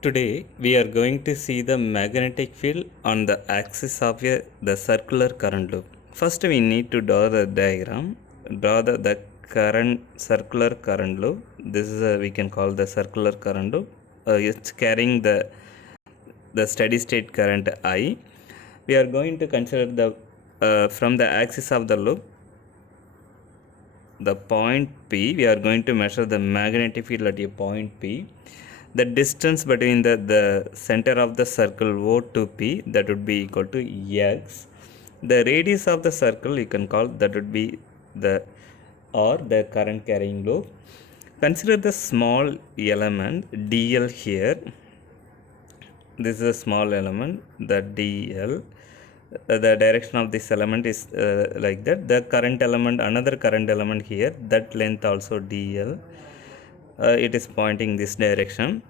Today we are going to see the magnetic field on the axis of the circular current loop. First we need to draw the diagram, draw the current circular current loop. This is we can call the circular current loop. It's carrying the steady state current I. We are going to consider the from the axis of the loop, the point P. We are going to measure the magnetic field at a point P. The distance between the center of the circle O to P, that would be equal to x. The radius of the circle you can call that would be the or the current carrying loop. Consider the small element dl here. This is a small element, the dl. The direction of this element is like that. The current element, another current element here, that length also dl. It is pointing this direction.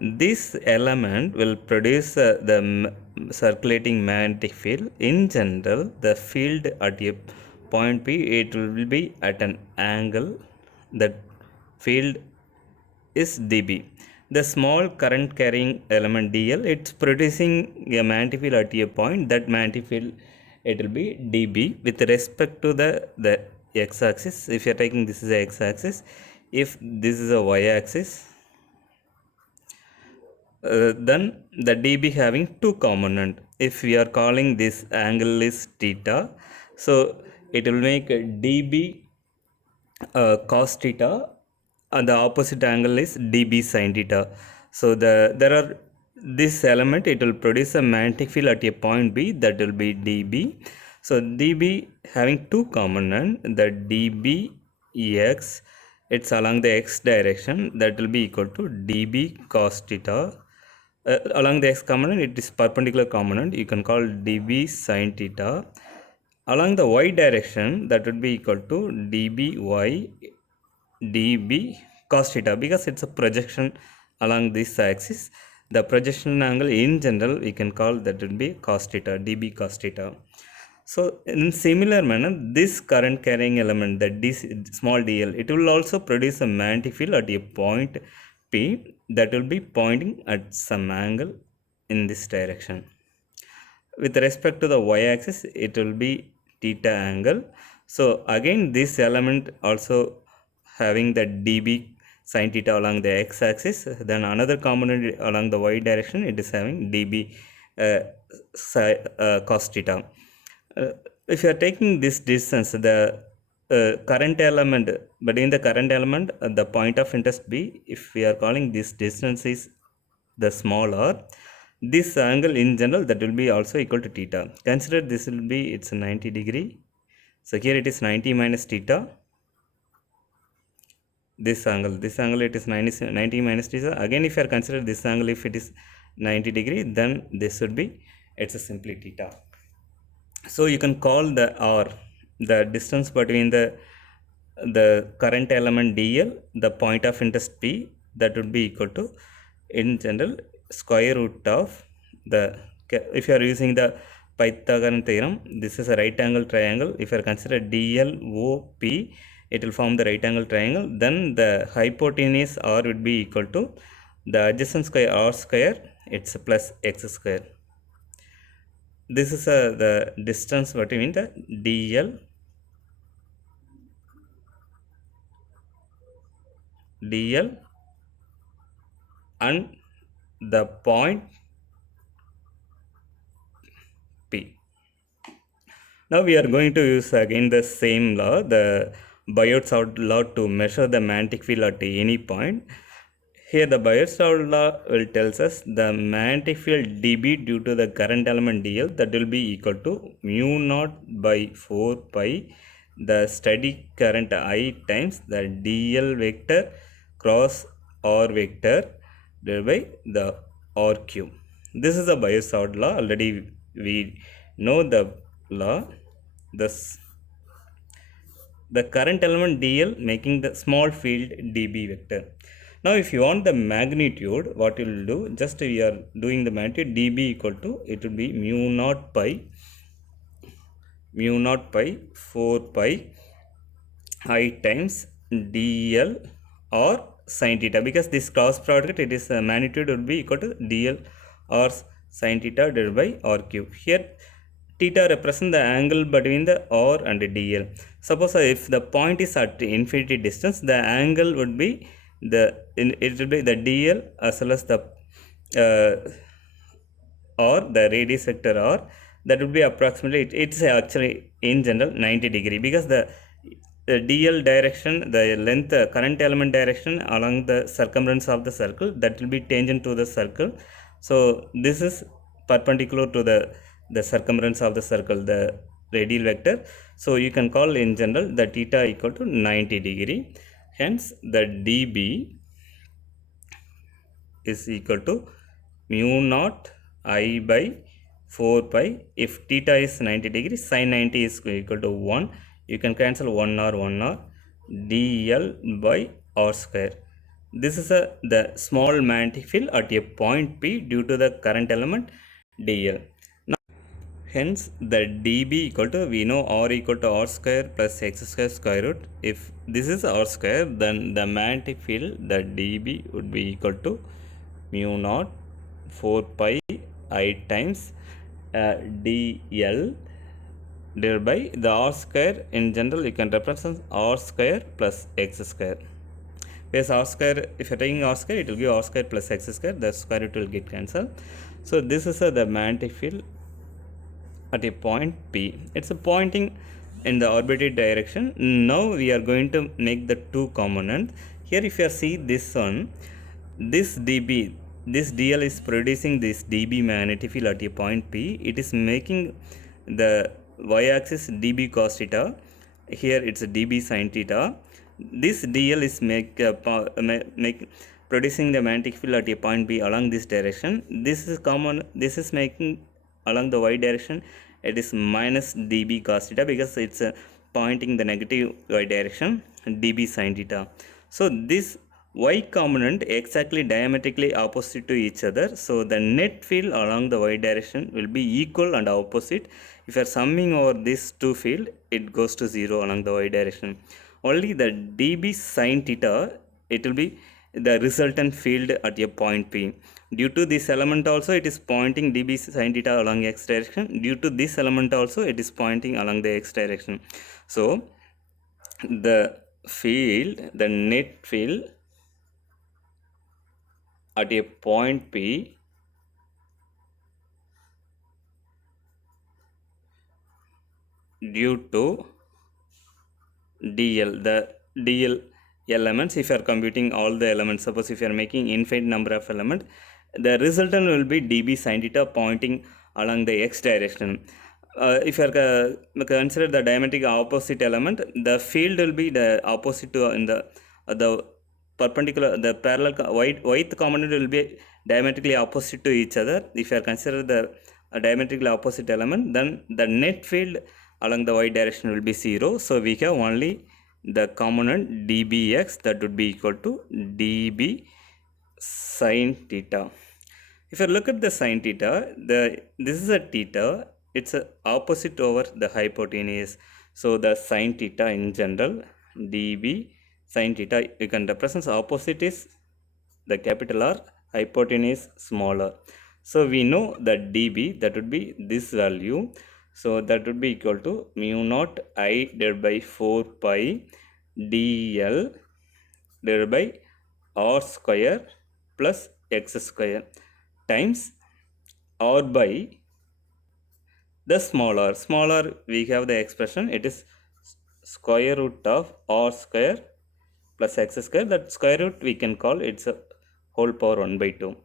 This element will produce the circulating magnetic field. In general, the field at a point P, it will be at an angle. That field is dB. The small current carrying element dl, it's producing a magnetic field at a point. That magnetic field, it will be dB with respect to the x-axis. If you are taking this is the x-axis, if this is a y-axis, then the dB having two component. If we are calling this angle is theta, so it will make dB cos theta, and the opposite angle is dB sin theta. So there are this element, it will produce a magnetic field at a point B, that will be dB. So dB having two component, the dB x, it's along the x direction, that will be equal to dB cos theta. Along the x component, it is perpendicular component, you can call dB sin theta. Along the y direction, that would be equal to dBy dB cos theta, because it's a projection along this axis. The projection angle in general we can call that would be cos theta, dB cos theta. So in similar manner, this current carrying element, that small dl, it will also produce a magnetic field at a point P, that will be pointing at some angle in this direction. With respect to the y-axis, it will be theta angle. So again, this element also having the dB sin theta along the x-axis. Then another component along the y direction, it is having dB cos theta. If you are taking this distance, the current element, between the current element, the point of interest B, if we are calling this distance is the small r, this angle in general, that will be also equal to theta. Consider this will be, it's 90 degree. So here it is 90 minus theta. This angle it is 90 minus theta. Again, if you are consider this angle, if it is 90 degree, then this should be, it's a simply theta. So you can call the r, the distance between the current element dl, the point of interest p, that would be equal to, in general, square root of the, if you are using the Pythagorean theorem, this is a right angle triangle. If you are consider DLOP, it will form the right angle triangle. Then the hypotenuse r would be equal to the adjacent square r square, it's plus x square. This is the distance between the dl and the point P. Now we are going to use again the same law, the Biot-Savart law, to measure the magnetic field at any point. Here the Biot-Savart law will tells us the magnetic field dB due to the current element dl, that will be equal to mu naught by 4 pi the steady current I times the dl vector cross r vector divided by the r cube. This is the Biot-Savart law. Already we know the law. The current element dl making the small field dB vector. Now if you want the magnitude, what you will do, just we are doing the magnitude dB equal to, it will be mu naught pi 4 pi I times dl or sine theta, because this cross product, it is magnitude would be equal to dl or sine theta divided by r cube. Here theta represent the angle between the r and dl. Suppose if the point is at infinity distance, the angle would be it will be the dl as well as the or the radius vector r, that would be approximately, it's actually in general 90 degree, because the dl direction, the length, current element direction along the circumference of the circle, that will be tangent to the circle. So this is perpendicular to the circumference of the circle, the radial vector. So you can call in general the theta equal to 90 degree. Hence the dB is equal to mu naught I by 4 pi. If theta is 90 degrees, sin 90 is equal to 1. You can cancel 1 or dl by r square. This is the small magnetic field at a point P due to the current element dl. Hence the dB equal to, we know r equal to r square plus x square square root. If this is r square, then the magnetic field, the dB would be equal to mu naught 4 pi I times dl divided by the r square. In general, you can represent r square plus x square. Whereas r square, if you're taking r square, it will give r square plus x square, the square root will get cancelled. So this is the magnetic field at a point P. It's a pointing in the arbitrary direction. Now we are going to make the two components. Here if you see this one, this dB, this dl is producing this dB magnetic field at a point P. It is making the y-axis dB cos theta. Here it's a dB sin theta. This dl is producing the magnetic field at a point B along this direction. This is common. This is making along the y direction, it is minus dB cos theta, because it's pointing the negative y direction, dB sin theta. So this y component exactly diametrically opposite to each other. So the net field along the y direction will be equal and opposite. If you are summing over these two field, it goes to 0 along the y direction. Only the dB sin theta, it will be the resultant field at a point P. Due to this element also, it is pointing dB sin theta along x direction. Due to this element also, it is pointing along the x direction. So the field, the net field at a point P due to dl, the dl elements, if you are computing all the elements, suppose if you are making infinite number of elements, the resultant will be dB sin theta pointing along the x direction. If you are consider the diametric opposite element, the field will be the opposite to in the perpendicular, the parallel y component will be diametrically opposite to each other. If you are consider the diametrically opposite element, then the net field along the y direction will be 0. So we have only the component dBx, that would be equal to dB sin theta. If you look at the sin theta, this is a theta, it's a opposite over the hypotenuse. So the sin theta in general, dB sin theta, you can represent opposite is the capital R, hypotenuse smaller. So we know that dB, that would be this value. So that would be equal to mu naught I divided by 4 pi dl divided by r square plus x square times r by the small r. Small r, we have the expression, it is square root of r square plus x square. That square root we can call it's a whole power 1 by 2.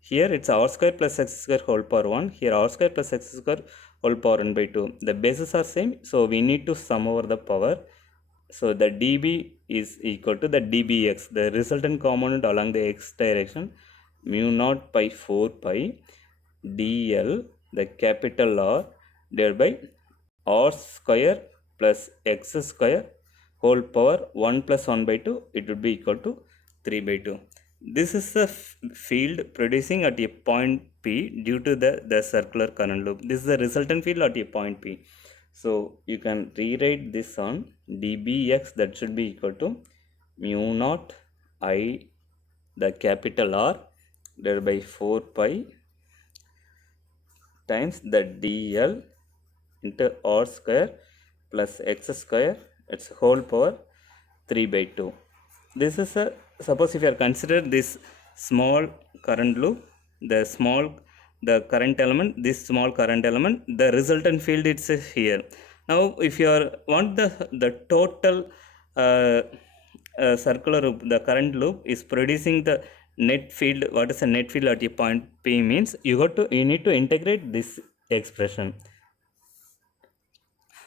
Here it's r square plus x square whole power 1. Here r square plus x square whole power 1 by 2. The bases are same, so we need to sum over the power. So the dB is equal to the dBx, the resultant component along the x direction, mu naught by 4 pi dl, the capital R, divided by r square plus x square whole power 1 plus 1 by 2, it would be equal to 3 by 2. This is the field producing at a point P due to the circular current loop. This is the resultant field at a point P. So you can rewrite this on dBx, that should be equal to mu naught I, the capital R, divided by 4 pi times the dl into r square plus x square, its whole power 3 by 2. This is a, suppose if you are consider this small current loop, the current element, this small current element, the resultant field it's here. Now if you are want the total uh, circular loop, the current loop is producing the net field. What is the net field at a point P means you need to integrate this expression.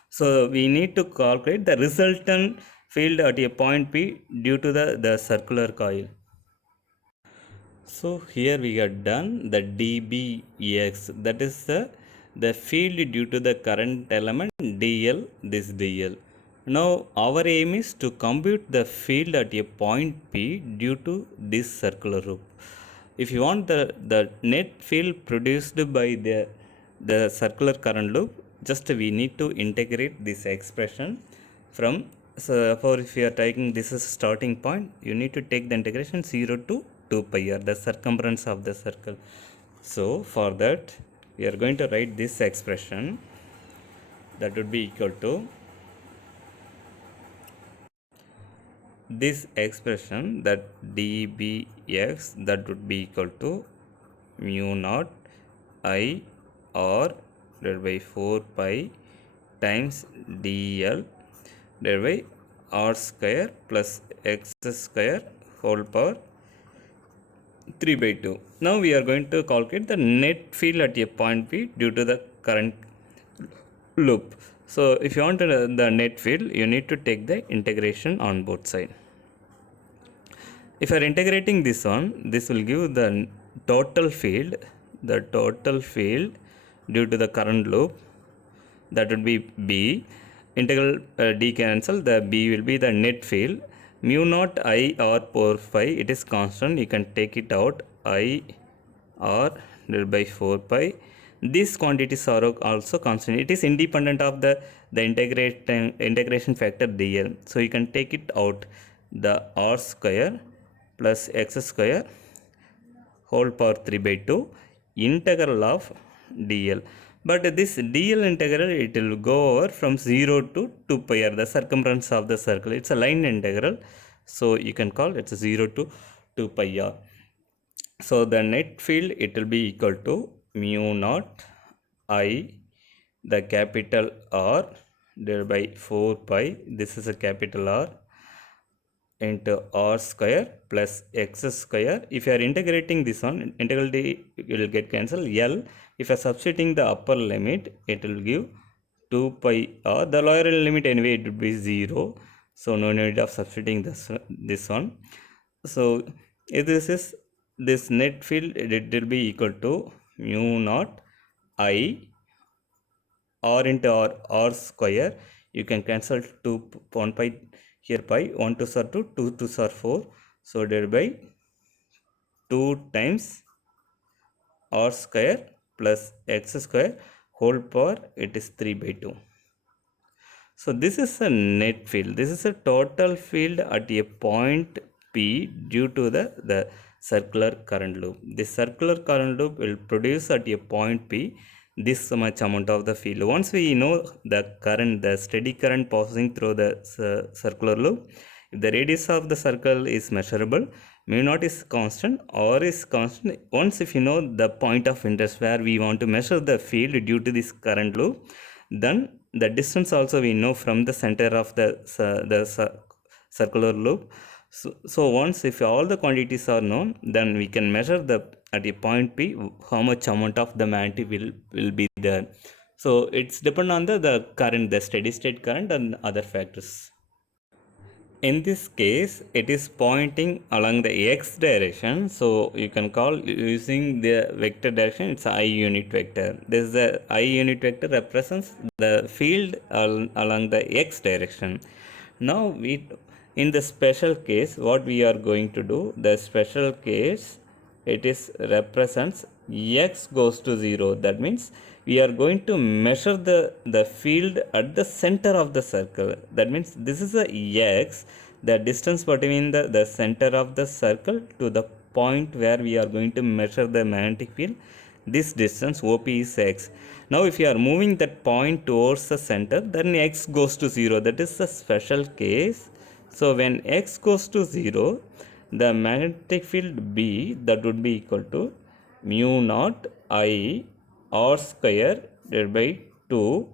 So we need to calculate the resultant field at a point P due to the circular coil. So here we are done the dBx, that is the field due to the current element dl, this dl. Now our aim is to compute the field at a point P due to this circular loop. If you want the net field produced by the circular current loop, just we need to integrate this expression from, so for if you are taking this is starting point, you need to take the integration 0 to 2 pi r, the circumference of the circle. So for that we are going to write this expression, that would be equal to this expression, that dBx, that would be equal to mu naught I r divided by 4 pi times dl divided by r square plus x square whole power 3 by 2. Now we are going to calculate the net field at a point P due to the current loop. So if you want the net field, you need to take the integration on both sides. If you are integrating this one, this will give the total field, due to the current loop, that would be B. Integral D cancel, the B will be the net field. Mu naught I r power 5, it is constant, you can take it out, I r divided by 4 pi. These quantities are also constant, it is independent of the integration factor dl. So you can take it out, the r square plus x square whole power 3 by 2 integral of dl. But this dl integral, it will go over from 0 to 2 pi r, the circumference of the circle. It's a line integral, so you can call it 0 to 2 pi r. So the net field, it will be equal to mu naught I, the capital R, divided by 4 pi, this is a capital R, into r square plus x square. If you are integrating this one, integral d will get cancelled, L. If you are substituting the upper limit, it will give 2 pi r. The lower limit anyway it will be 0, so no need of substituting this one. So if this is this net field, it will be equal to mu naught I r into r square. You can cancel 2 1 pi here, pi 1 2s are 2, 2 2s are 4, so divided by 2 times r square plus x square whole power, it is 3 by 2. So this is a net field, this is a total field at a point P due to the circular current loop. This circular current loop will produce at a point P this much amount of the field. Once we know the current, the steady current passing through the circular loop, if the radius of the circle is measurable, mu naught is constant, r is constant. Once if you know the point of interest where we want to measure the field due to this current loop, then the distance also we know from the center of the circular loop. So once if all the quantities are known, then we can measure the at a point P how much amount of the magnetic will be there. So it's depend on the current, the steady state current and other factors. In this case, it is pointing along the x direction, so you can call using the vector direction, it's I unit vector. This is the I unit vector represents the field along the x direction. Now in the special case, what we are going to do, the special case, it is represents x goes to 0. That means we are going to measure the field at the center of the circle. That means this is a x, the distance between the center of the circle to the point where we are going to measure the magnetic field, this distance OP is x. Now if you are moving that point towards the center, then x goes to 0. That is a special case. So when x goes to 0, the magnetic field B, that would be equal to mu naught I r square divided by 2.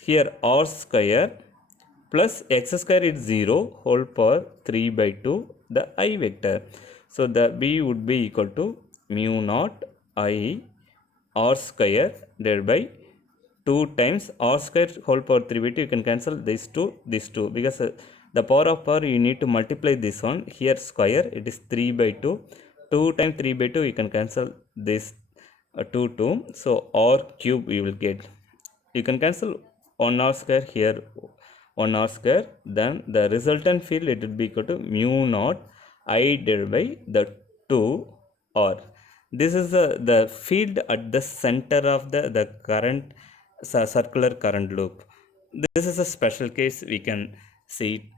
Here r square plus x square is 0 whole power 3 by 2, the I vector. So the B would be equal to mu naught I r square divided by 2 times r square whole power 3 by 2. You can cancel this 2 because the power of power you need to multiply this one. Here square, it is 3 by 2. 2 times 3 by 2, you can cancel this 2. So r cube you will get. You can cancel 1 r square here, 1 r square. Then the resultant field, it will be equal to mu naught I divided by the 2 r. This is the field at the center of the current circular current loop. This is a special case, we can see